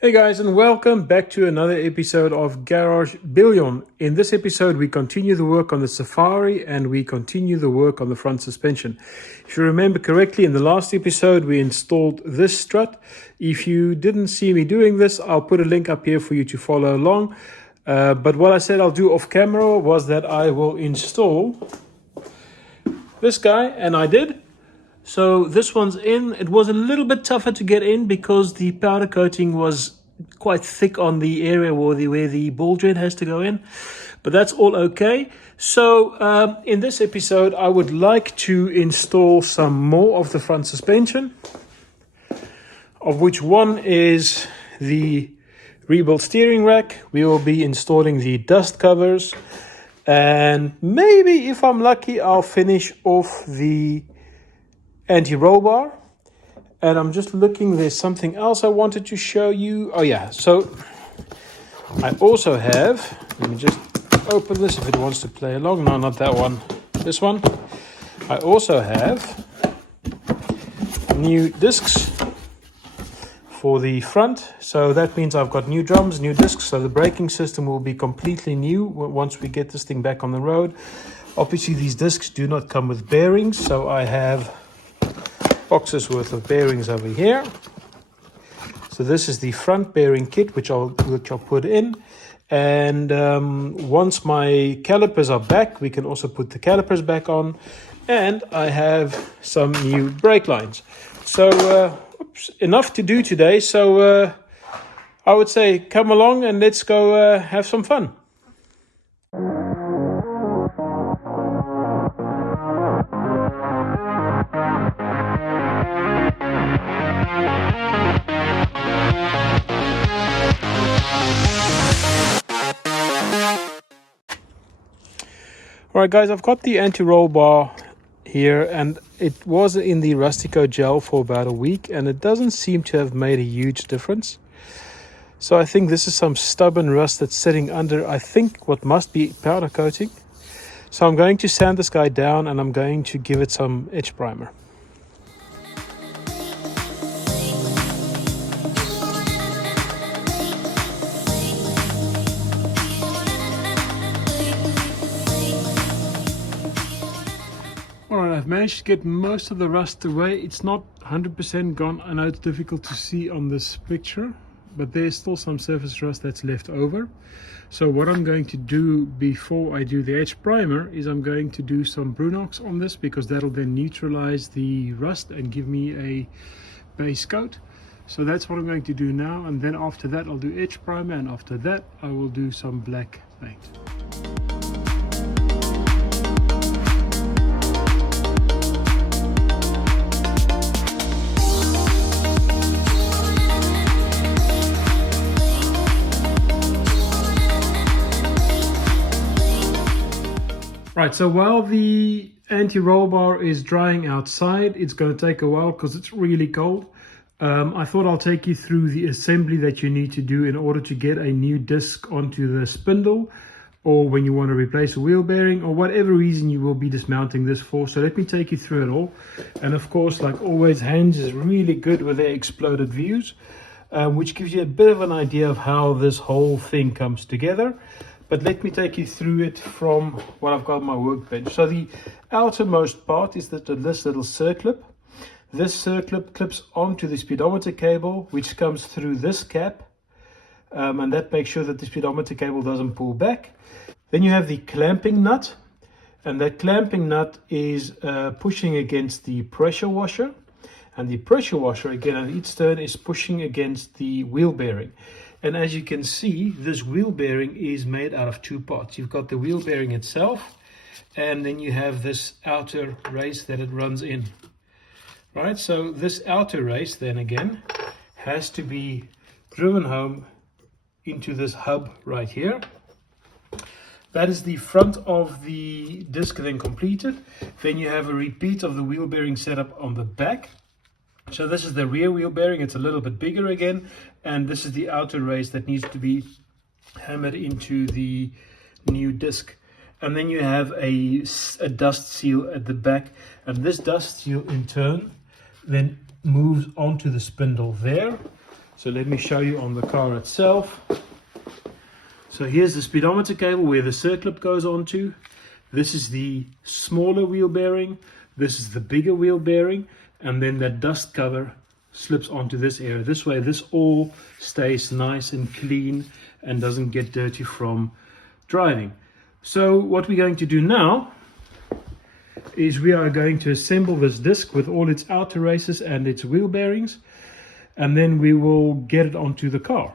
Hey guys, and welcome back to another episode of Garage Biljon. In this episode, we continue the work on the Safari and we continue the work on the front suspension. If you remember correctly, in the last episode, we installed this strut. If you didn't see me doing this, I'll put a link up here for you to follow along. But what I said I'll do off camera was that I will install this guy, and I did. So this one's in. It was a little bit tougher to get in because the powder coating was quite thick on the area where the ball joint has to go in, but that's all okay. So in this episode, I would like to install some more of the front suspension, of which one is the rebuilt steering rack. We will be installing the dust covers, and maybe if I'm lucky, I'll finish off the anti-roll bar. And I'm just looking, there's something else I wanted to show you. Oh yeah, so I also have, let me just open this if it wants to play along. No, not that one, this one. I also have new discs for the front. So that means I've got new drums, new discs. So the braking system will be completely new once we get this thing back on the road. Obviously these discs do not come with bearings, so I have boxes worth of bearings over here. So this is the front bearing kit which I'll put in, and once my calipers are back, we can also put the calipers back on. And I have some new brake lines. So enough to do today. So I would say come along and let's go have some fun. Alright guys, I've got the anti-roll bar here, and it was in the Rustico gel for about a week, and it doesn't seem to have made a huge difference. So I think this is some stubborn rust that's sitting under, I think, what must be powder coating. So I'm going to sand this guy down and I'm going to give it some etch primer. Alright, I've managed to get most of the rust away. It's not 100% gone. I know it's difficult to see on this picture, but there's still some surface rust that's left over. So what I'm going to do before I do the etch primer is I'm going to do some Brunox on this, because that'll then neutralize the rust and give me a base coat. So that's what I'm going to do now, and then after that I'll do etch primer, and after that I will do some black paint. Right, so while the anti-roll bar is drying outside, it's going to take a while because it's really cold. I thought I'll take you through the assembly that you need to do in order to get a new disc onto the spindle, or when you want to replace a wheel bearing, or whatever reason you will be dismounting this for. So let me take you through it all. And of course, like always, Hans is really good with their exploded views, which gives you a bit of an idea of how this whole thing comes together. But let me take you through it from what I've got on my workbench. So the outermost part is this little circlip. This circlip clips onto the speedometer cable, which comes through this cap. And that makes sure that the speedometer cable doesn't pull back. Then you have the clamping nut. And that clamping nut is pushing against the pressure washer. And the pressure washer, again, on each turn is pushing against the wheel bearing. And as you can see, this wheel bearing is made out of two parts. You've got the wheel bearing itself, and then you have this outer race that it runs in. Right, so this outer race then again has to be driven home into this hub right here. That is the front of the disc then completed. Then you have a repeat of the wheel bearing setup on the back. So this is the rear wheel bearing, it's a little bit bigger again, and this is the outer race that needs to be hammered into the new disc. And then you have a dust seal at the back, and this dust seal in turn then moves onto the spindle there, So let me show you on the car itself. So here's the speedometer cable where the circlip goes onto. This is the smaller wheel bearing. This is the bigger wheel bearing. And then that dust cover slips onto this area. This way this all stays nice and clean and doesn't get dirty from driving. So what we're going to do now is we are going to assemble this disc with all its outer races and its wheel bearings, and then we will get it onto the car.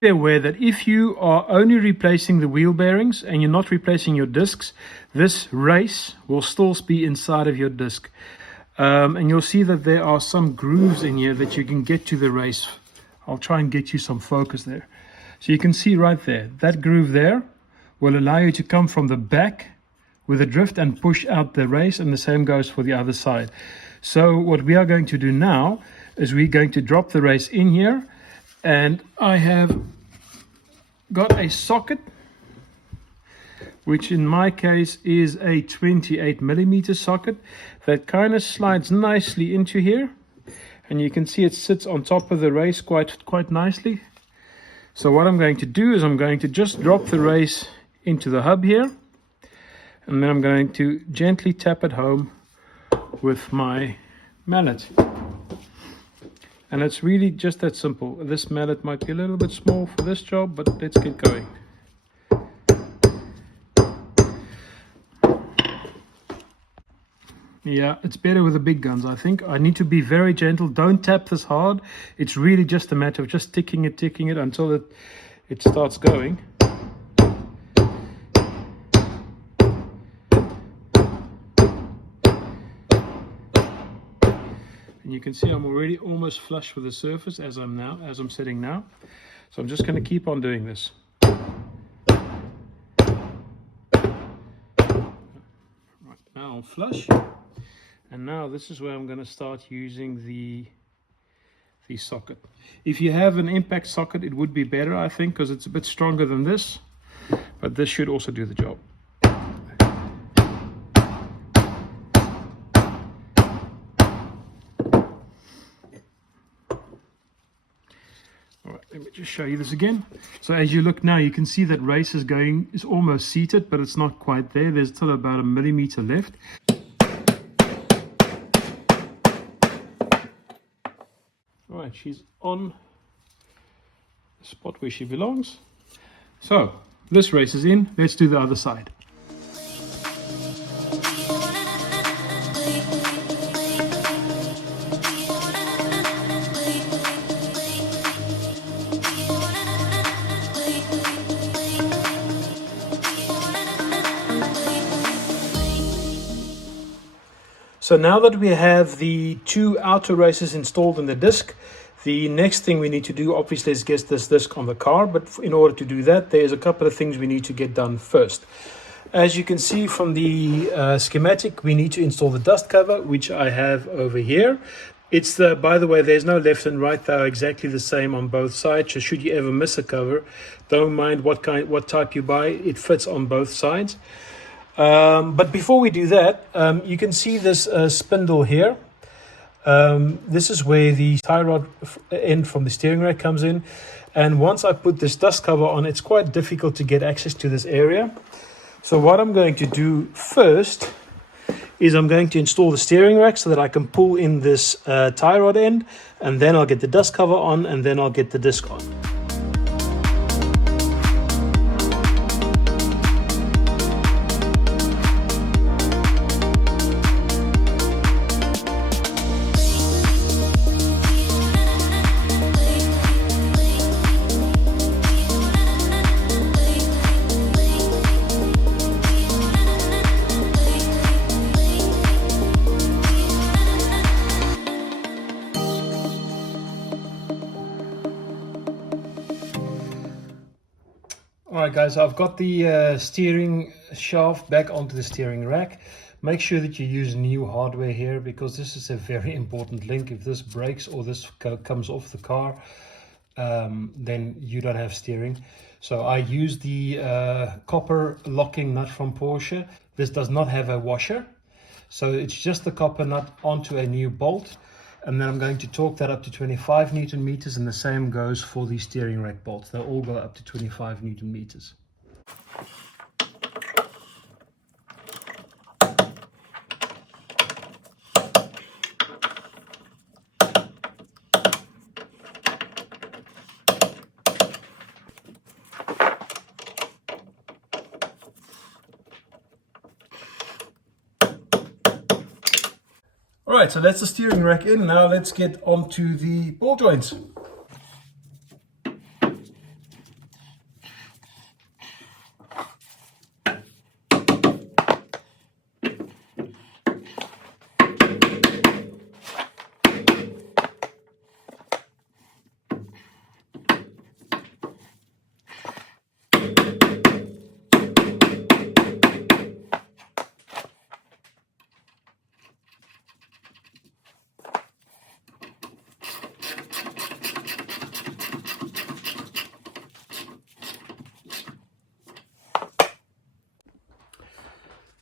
Be aware that if you are only replacing the wheel bearings and you're not replacing your discs, this race will still be inside of your disc. And you'll see that there are some grooves in here that you can get to the race. I'll try and get you some focus there. So you can see right there, that groove there will allow you to come from the back with a drift and push out the race, and the same goes for the other side. So what we are going to do now is we're going to drop the race in here, and I have got a socket, which in my case is a 28mm socket that kind of slides nicely into here, and you can see it sits on top of the race quite nicely. So what I'm going to do is I'm going to just drop the race into the hub here, and then I'm going to gently tap it home with my mallet. And it's really just that simple. This mallet might be a little bit small for this job, but let's get going. Yeah, it's better with the big guns, I think. I need to be very gentle. Don't tap this hard. It's really just a matter of just ticking it until it starts going. And you can see I'm already almost flush with the surface as I'm sitting now. So I'm just going to keep on doing this. Right, now I'm flush. And now this is where I'm going to start using the socket. If you have an impact socket, it would be better, I think, because it's a bit stronger than this. But this should also do the job. Alright, let me just show you this again. So as you look now, you can see that race is almost seated, but it's not quite there. There's still about 1 millimeter left. Alright, she's on the spot where she belongs. So this race is in. Let's do the other side. So now that we have the two outer races installed in the disc, the next thing we need to do, obviously, is get this disc on the car. But in order to do that, there's a couple of things we need to get done first. As you can see from the schematic, we need to install the dust cover, which I have over here. It's by the way, there's no left and right. They're exactly the same on both sides. So should you ever miss a cover, don't mind what type you buy. It fits on both sides. But before we do that, you can see this spindle here. This is where the tie rod end from the steering rack comes in. And once I put this dust cover on, it's quite difficult to get access to this area. So what I'm going to do first is I'm going to install the steering rack so that I can pull in this tie rod end, and then I'll get the dust cover on, and then I'll get the disc on. Alright guys, I've got the steering shaft back onto the steering rack. Make sure that you use new hardware here, because this is a very important link. If this breaks or this comes off the car, then you don't have steering. So I use the copper locking nut from Porsche. This does not have a washer, so it's just the copper nut onto a new bolt. And then I'm going to torque that up to 25 Newton meters, and the same goes for the steering rack bolts. They'll all go up to 25 Newton meters. Alright, so that's the steering rack in. Now let's get onto the ball joints.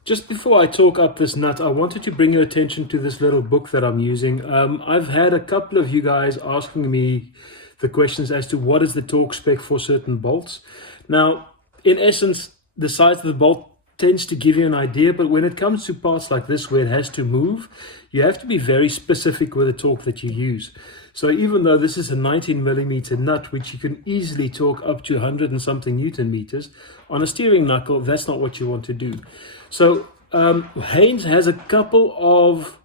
Just before I torque up this nut, I wanted to bring your attention to this little book that I'm using. I've had a couple of you guys asking me the questions as to what is the torque spec for certain bolts. Now, in essence, the size of the bolt tends to give you an idea, but when it comes to parts like this where it has to move, you have to be very specific with the torque that you use. So even though this is a 19mm nut, which you can easily torque up to 100 and something Newton meters, on a steering knuckle, that's not what you want to do. So Haynes has a couple of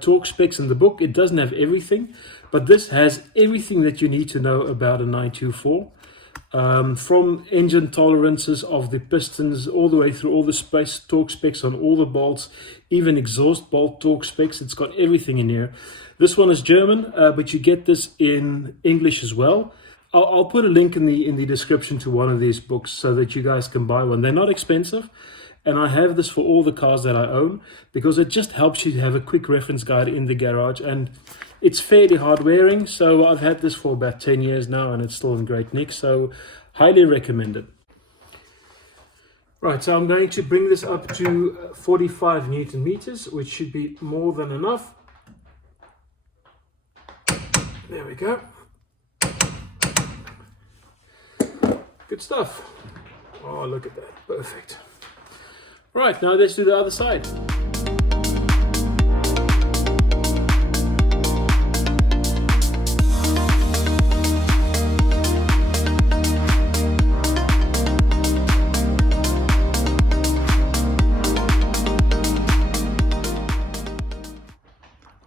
torque specs in the book. It doesn't have everything, but this has everything that you need to know about a 924. From engine tolerances of the pistons all the way through all the torque specs on all the bolts, even exhaust bolt torque specs. It's got everything in here. This one is German, but you get this in English as well. I'll put a link in the description to one of these books so that you guys can buy one. They're not expensive, and I have this for all the cars that I own because it just helps you to have a quick reference guide in the garage, and it's fairly hard wearing. So I've had this for about 10 years now and it's still in great nick, so highly recommend it. Right, so I'm going to bring this up to 45 Newton meters, which should be more than enough. There we go. Good stuff. Oh, look at that. Perfect. Right, now let's do the other side.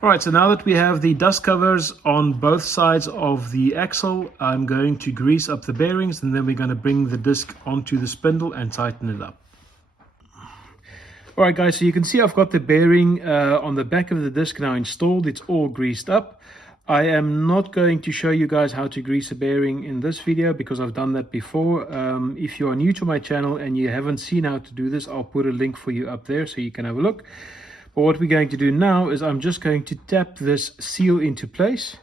Alright, so now that we have the dust covers on both sides of the axle, I'm going to grease up the bearings, and then we're going to bring the disc onto the spindle and tighten it up. Alright guys, so you can see I've got the bearing on the back of the disc now installed. It's all greased up. I am not going to show you guys how to grease a bearing in this video because I've done that before. If you are new to my channel and you haven't seen how to do this, I'll put a link for you up there so you can have a look. But what we're going to do now is I'm just going to tap this seal into place,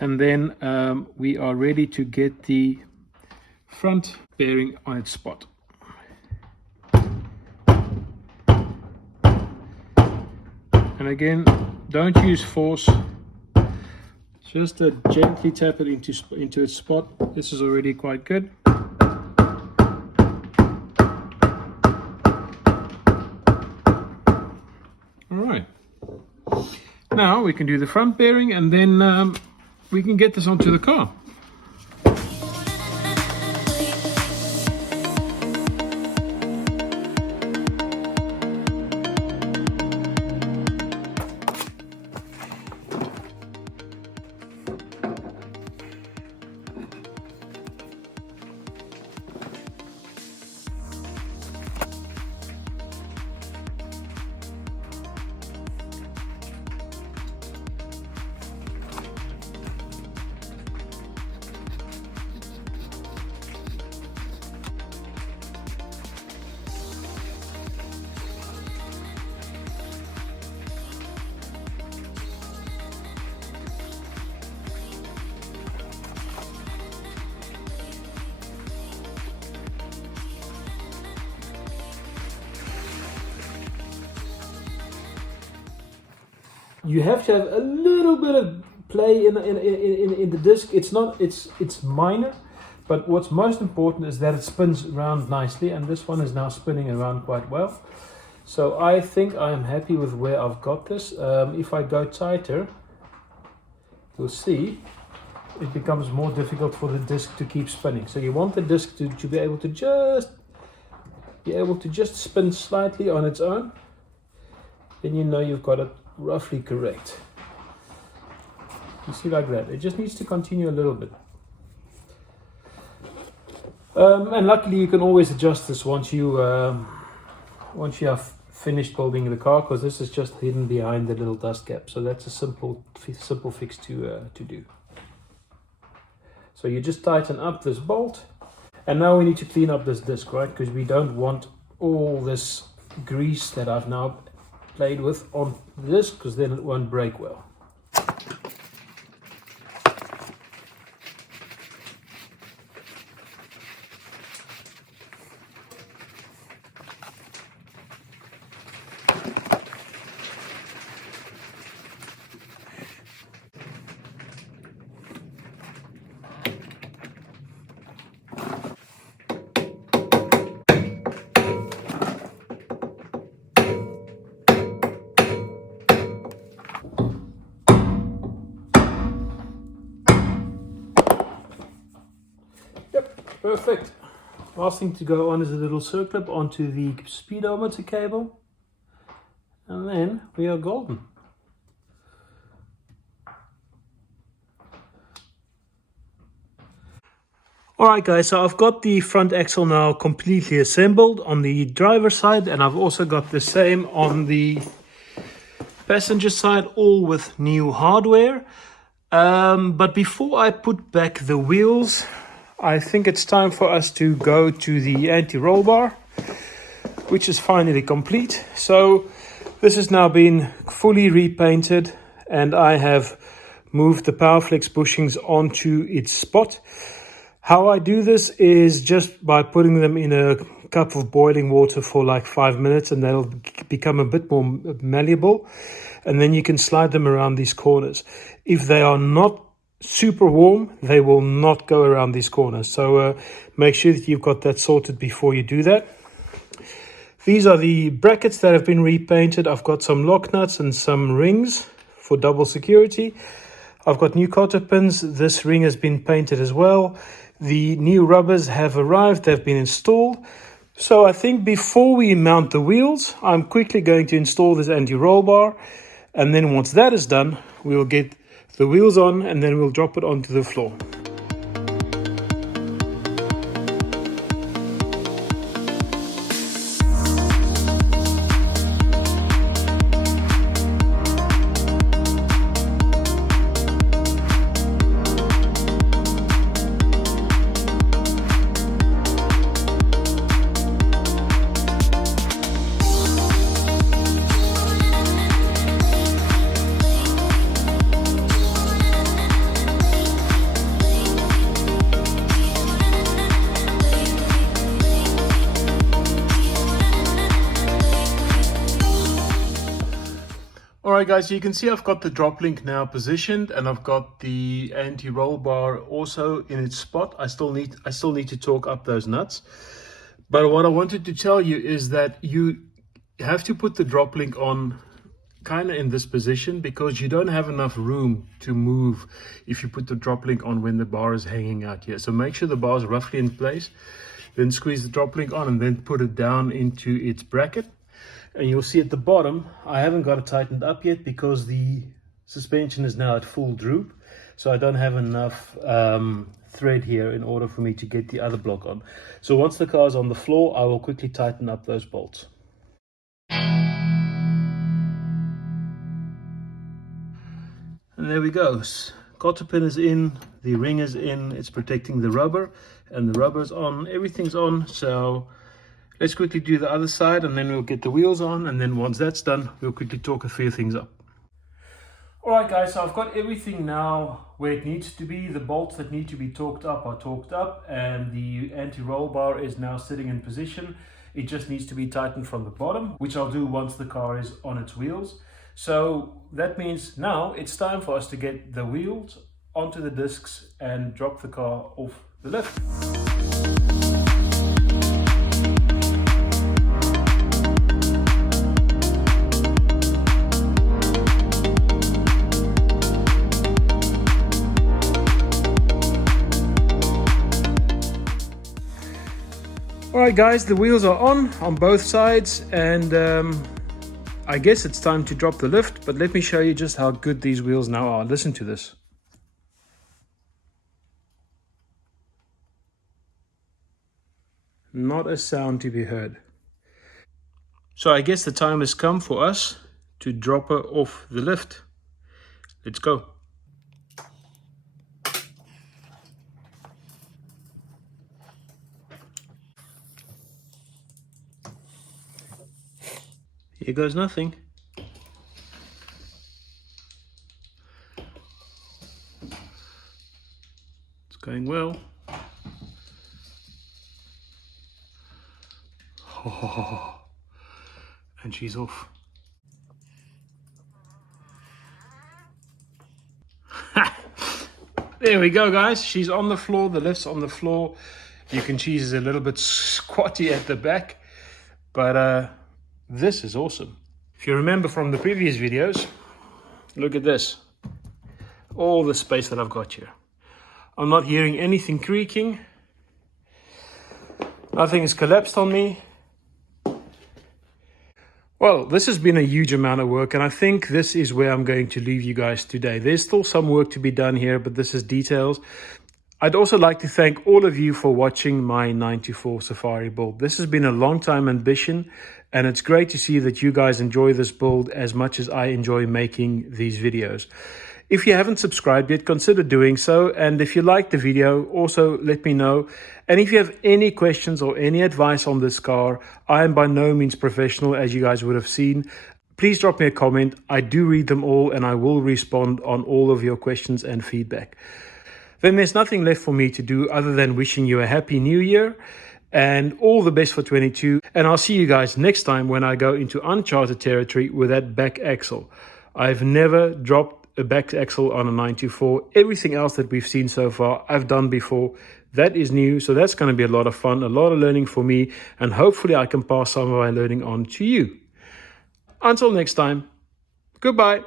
and then we are ready to get the front bearing on its spot. And again, don't use force, just gently tap it into its spot. This is already quite good. Alright, now we can do the front bearing, and then we can get this onto the car. You have to have a little bit of play in the disc. It's minor, but what's most important is that it spins around nicely, and this one is now spinning around quite well. So I think I am happy with where I've got this. If I go tighter, you'll see it becomes more difficult for the disc to keep spinning. So you want the disc to be able to just spin slightly on its own. Then you know you've got it roughly correct. You see, like that. It just needs to continue a little bit. And luckily you can always adjust this once you have finished building the car, because this is just hidden behind the little dust cap. So that's a simple fix to do. So you just tighten up this bolt, and now we need to clean up this disc, right? Because we don't want all this grease that I've now played with on the disc, because then it won't break well. Perfect. Last thing to go on is a little circlip onto the speedometer cable, and then we are golden. Alright guys, so I've got the front axle now completely assembled on the driver's side, and I've also got the same on the passenger side, all with new hardware. But before I put back the wheels, I think it's time for us to go to the anti-roll bar, which is finally complete. So this has now been fully repainted, and I have moved the Powerflex bushings onto its spot. How I do this is just by putting them in a cup of boiling water for like 5 minutes, and they'll become a bit more malleable, and then you can slide them around these corners. If they are not super warm, they will not go around these corners. So make sure that you've got that sorted before you do that. These are the brackets that have been repainted. I've got some lock nuts and some rings for double security. I've got new cotter pins. This ring has been painted as well. The new rubbers have arrived. They've been installed. So I think before we mount the wheels, I'm quickly going to install this anti-roll bar. And then once that is done, we'll get the wheels on, and then we'll drop it onto the floor. Alright guys, so you can see I've got the drop link now positioned, and I've got the anti-roll bar also in its spot. I still need to torque up those nuts. But what I wanted to tell you is that you have to put the drop link on kind of in this position, because you don't have enough room to move if you put the drop link on when the bar is hanging out here. So make sure the bar is roughly in place, then squeeze the drop link on, and then put it down into its bracket. And you'll see at the bottom, I haven't got it tightened up yet because the suspension is now at full droop. So I don't have enough thread here in order for me to get the other block on. So once the car is on the floor, I will quickly tighten up those bolts. And there we go. Cotter pin is in, the ring is in, it's protecting the rubber, and the rubber's on, everything's on. So let's quickly do the other side, and then we'll get the wheels on, and then once that's done, we'll quickly torque a few things up. Alright guys, so I've got everything now where it needs to be. The bolts that need to be torqued up are torqued up, and the anti-roll bar is now sitting in position. It just needs to be tightened from the bottom, which I'll do once the car is on its wheels. So that means now it's time for us to get the wheels onto the discs and drop the car off the lift. Alright guys, the wheels are on both sides, and I guess it's time to drop the lift, but let me show you just how good these wheels now are. Listen to this. Not a sound to be heard. So I guess the time has come for us to drop her off the lift. Let's go. Here goes nothing. It's going well. Oh, and she's off. There we go, guys. She's on the floor. The lift's on the floor. You can see she's a little bit squatty at the back, but this is awesome. If you remember from the previous videos, look at this. All the space that I've got here. I'm not hearing anything creaking. Nothing has collapsed on me. Well, this has been a huge amount of work, and I think this is where I'm going to leave you guys today. There's still some work to be done here, but this is details. I'd also like to thank all of you for watching my 94 Safari build. This has been a long time ambition, and it's great to see that you guys enjoy this build as much as I enjoy making these videos. If you haven't subscribed yet, consider doing so. And if you liked the video, also let me know. And if you have any questions or any advice on this car, I am by no means professional, as you guys would have seen. Please drop me a comment. I do read them all, and I will respond on all of your questions and feedback. Then there's nothing left for me to do other than wishing you a happy new year and all the best for 22. And I'll see you guys next time when I go into uncharted territory with that back axle. I've never dropped a back axle on a 924. Everything else that we've seen so far, I've done before. That is new, so that's going to be a lot of fun, a lot of learning for me, and hopefully I can pass some of my learning on to you. Until next time, goodbye.